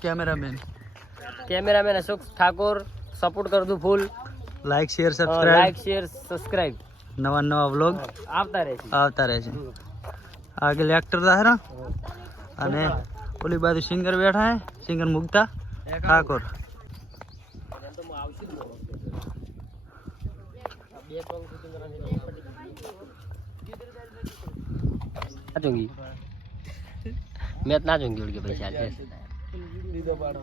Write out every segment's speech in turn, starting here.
cameraman cameraman Ashok Thakur support कर दो फूल like share like subscribe share subscribe નવા નવા વ્લોગ આવતા રહેશે આવતા રહેશે આગળ એક્ટર દાહરા અને ઓલી બાજુ સિંગર બેઠા હે સિંગર મુક્તા ઠાકોર ના ચૂંગી મેચ ના ચૂંગી ઉડકે પૈસા నిద పాడు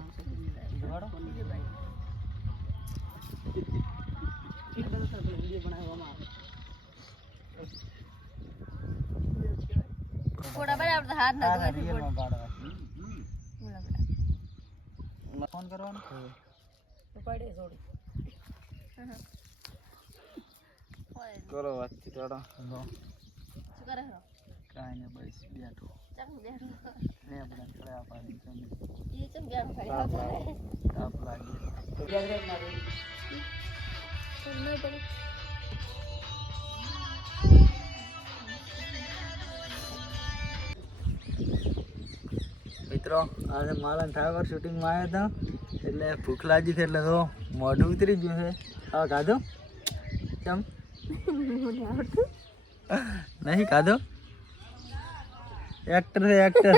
थोड़ा बड़ा अपना हाथ ना दो ये में पाड़ा बोला बड़ा फ़ोन करो ना तो पड़े छोड़ करो। अच्छी थोड़ा सुकर है કાંઈ ને બસ બેઠો. ને આપણે ખડા પાડી ચમ તાપ લાગે. મિત્રો આજે માલન ઠાકોર શૂટિંગમાં આવ્યા હતા. એટલે ભૂખ લાગી છે એટલે તો મોઢું ઉતરી ગયું છે. હવે કાધો કેમ નહીં ખાધો? એક્ટર છે actor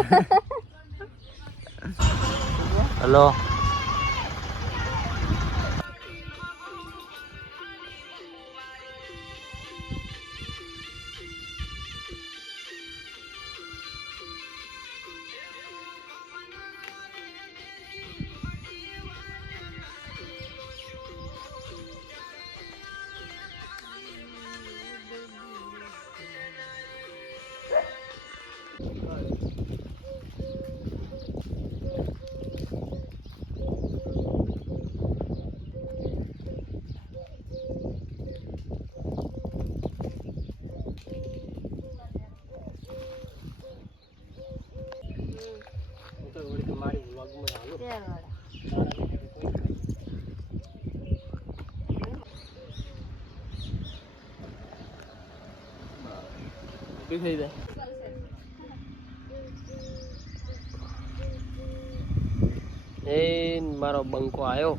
hello cái thi đây. Nên mà rồi bằng quá không?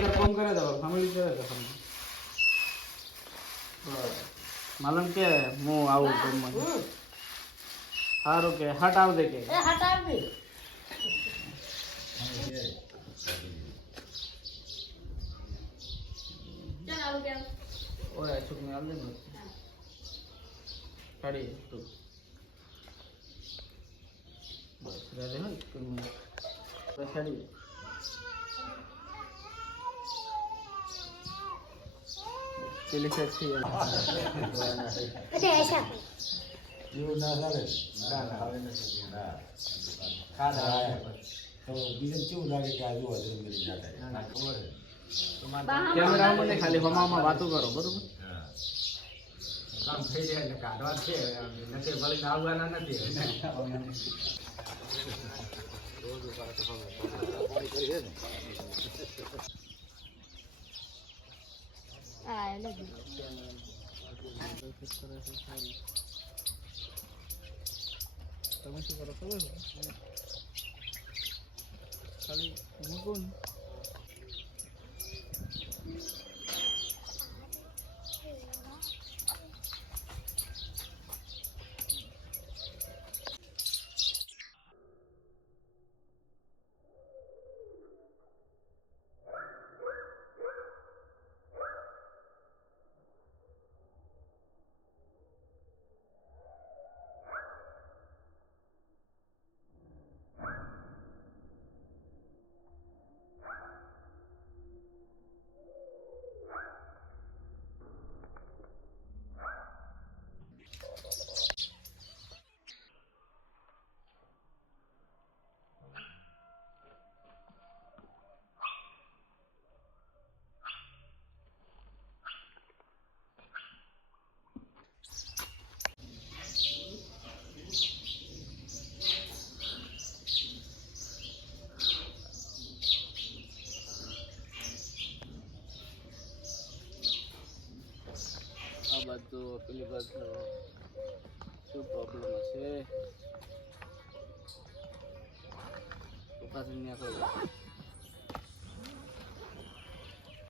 કે શું બોલાવતી ફોન કરે તો ફેમિલી કરે તો માલમ કે હું આવું ગમમાં સારું કે હટ આવ દે કે ઓય અશુક ને આલ દે ને કાઢી તું બસ રહે હો એક મિનિટ બસ કાઢી પેલી છે. એવું ના લાગે ના. ના હવે નથી ના ખાધા આવે. તો બીજે કેવું લાગે કે આજુ હજુ મરી ના થાય ના ખબર કેમેરા મને ખાલી હમામાં વાતો કરો બરોબર? કામ થઈ જાય એટલે કાઢવા છે. નથી ભલે આવવાના નથી. હા એટલે. તમે કરજો શું પ્રોબ્લેમ હશે? ઉપાસન્યા કોઈ